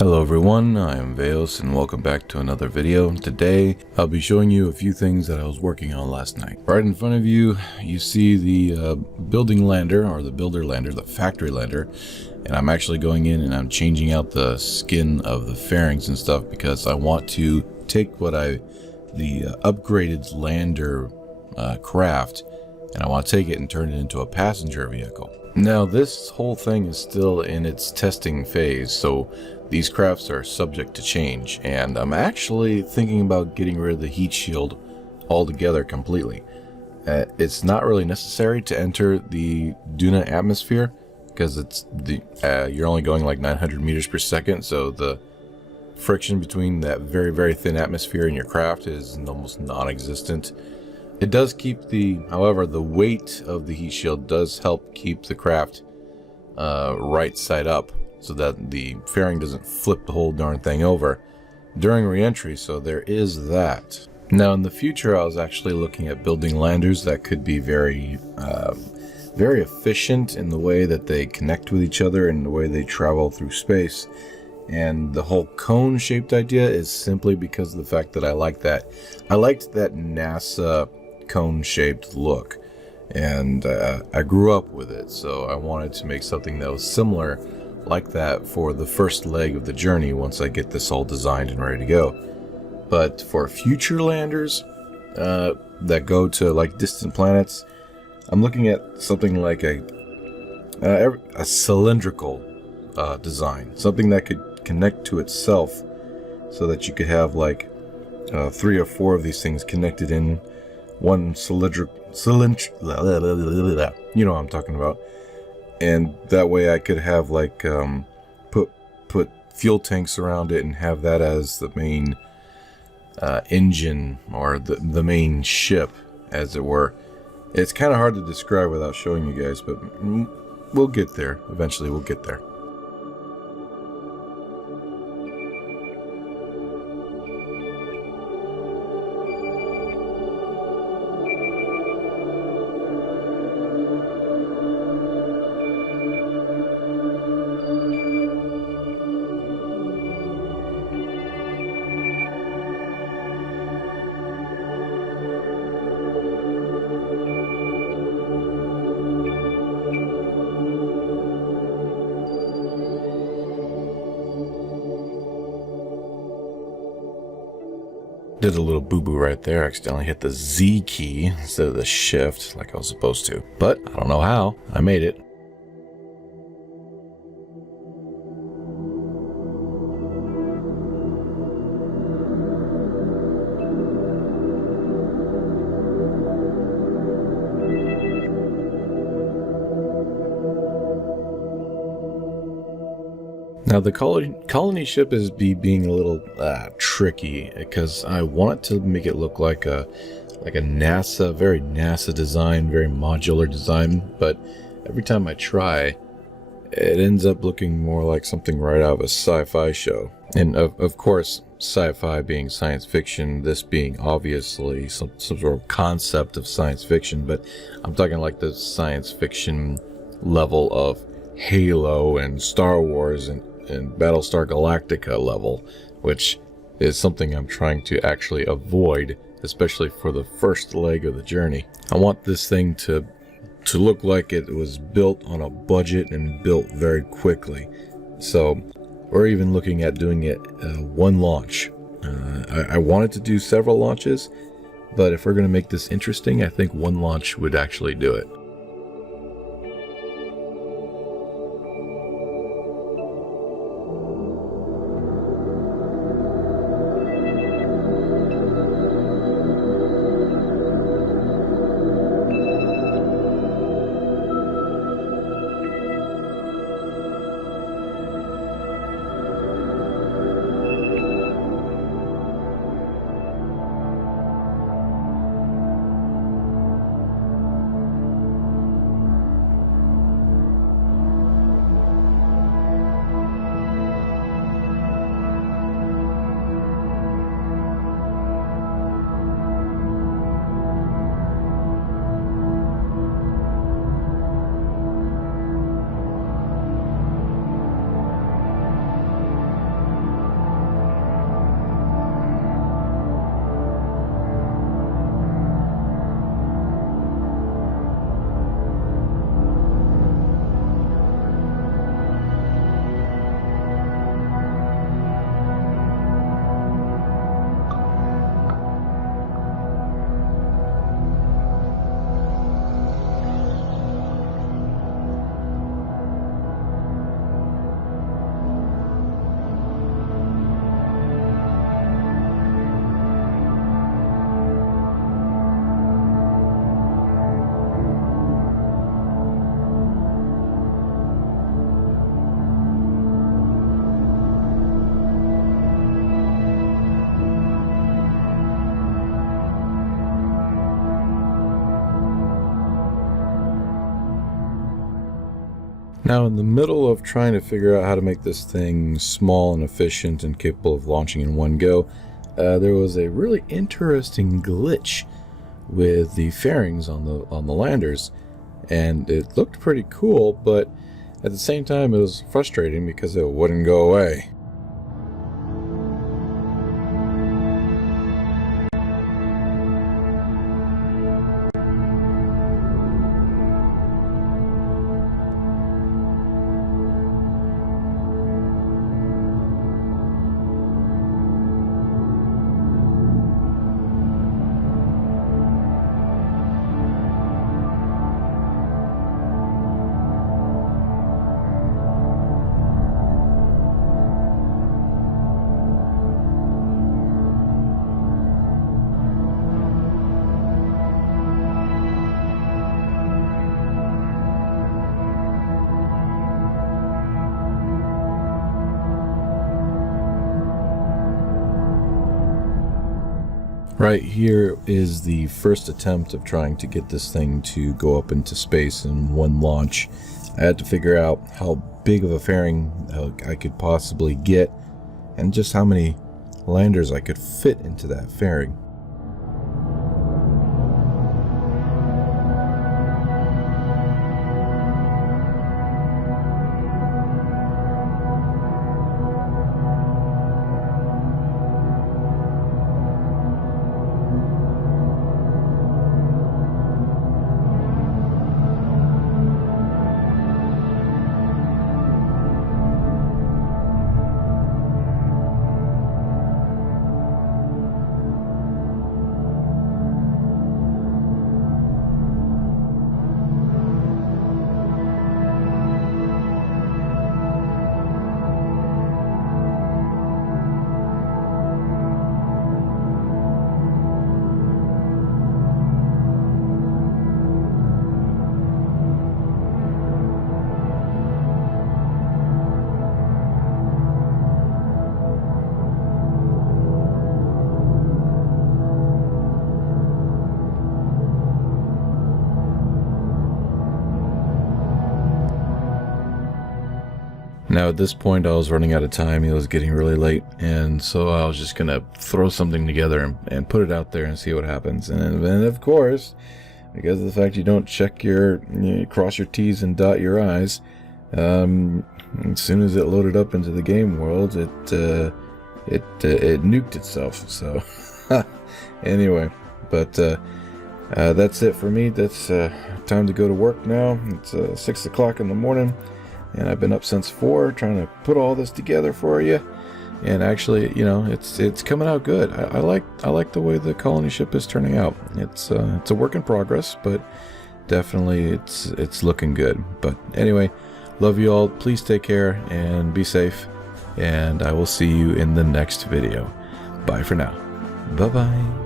Hello everyone, I am Veos and welcome back to another video. Today I'll be showing you a few things that I was working on last night. Right in front of you, you see the building lander, or the builder lander, the factory lander. And I'm actually going in and I'm changing out the skin of the fairings and stuff because I want to take the upgraded lander craft, and I want to take it and turn it into a passenger vehicle. Now this whole thing is still in its testing phase, so these crafts are subject to change, and I'm actually thinking about getting rid of the heat shield altogether completely. It's not really necessary to enter the Duna atmosphere because you're only going like 900 meters per second, so the friction between that very thin atmosphere and your craft is almost non-existent. It does keep however, the weight of the heat shield does help keep the craft right side up so that the fairing doesn't flip the whole darn thing over during re-entry, so there is that. Now in the future, I was actually looking at building landers that could be very efficient in the way that they connect with each other and the way they travel through space. And the whole cone-shaped idea is simply because of the fact that I liked that NASA cone-shaped look, and I grew up with it, so I wanted to make something that was similar like that for the first leg of the journey once I get this all designed and ready to go. But for future landers that go to like distant planets, I'm looking at something like a cylindrical design, something that could connect to itself, so that you could have like 3 or 4 of these things connected in one cylinder, you know what I'm talking about. And that way I could have like put fuel tanks around it and have that as the main engine, or the main ship, as it were. It's kind of hard to describe without showing you guys, but we'll get there. Eventually we'll get there. Did a little boo-boo right there. Accidentally hit the Z key instead of the shift like I was supposed to. But I don't know how. I made it. Now the colony ship is being a little tricky because I want it to make it look like a NASA, very NASA design, very modular design, but every time I try, it ends up looking more like something right out of a sci-fi show. And of course, sci-fi being science fiction, this being obviously some sort of concept of science fiction, but I'm talking like the science fiction level of Halo and Star Wars and Battlestar Galactica level, which is something I'm trying to actually avoid, especially for the first leg of the journey. I want this thing to look like it was built on a budget and built very quickly. So we're even looking at doing it one launch. I wanted to do several launches, but if we're going to make this interesting, I think one launch would actually do it. Now, in the middle of trying to figure out how to make this thing small and efficient and capable of launching in one go, there was a really interesting glitch with the fairings on the landers, and it looked pretty cool, but at the same time it was frustrating because it wouldn't go away. Right here is the first attempt of trying to get this thing to go up into space in one launch. I had to figure out how big of a fairing I could possibly get and just how many landers I could fit into that fairing. Now at this point I was running out of time, it was getting really late, and so I was just gonna throw something together and put it out there and see what happens. And of course, because of the fact you don't check you cross your T's and dot your I's, as soon as it loaded up into the game world, it nuked itself. So anyway, but that's it for me. That's time to go to work now. It's 6 o'clock in the morning. And I've been up since 4 trying to put all this together for you. And actually, you know, it's coming out good. I like the way the colony ship is turning out. It's a work in progress, but definitely it's looking good. But anyway, love you all. Please take care and be safe. And I will see you in the next video. Bye for now. Bye-bye.